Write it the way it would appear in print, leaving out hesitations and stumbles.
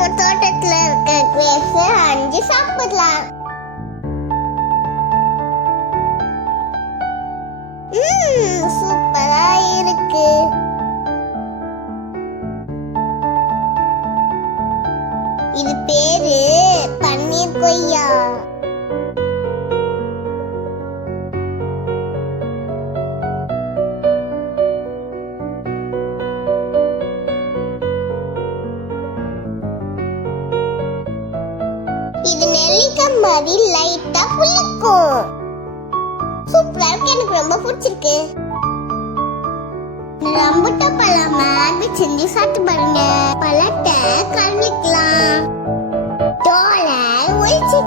நம்ம தோட்டத்துல இருக்க கிரேப்ஸ் அஞ்சு சாப்பிடலாம். சூப்பரா இருக்கு. இது பேரு பன்னீர் கொய்யா. இது நெல்லிக்காய் மாதிரி லைட்டா புளிக்கும். சூப்பரா இருக்கு, எனக்கு ரொம்ப பிடிச்சிருக்கு. ரம்புட்டான் பழம் மேங்க செஞ்சு சாப்பிட்டு பாருங்க. பழத்தை கழுவிக்கலாம், தோலை ஒழிச்சு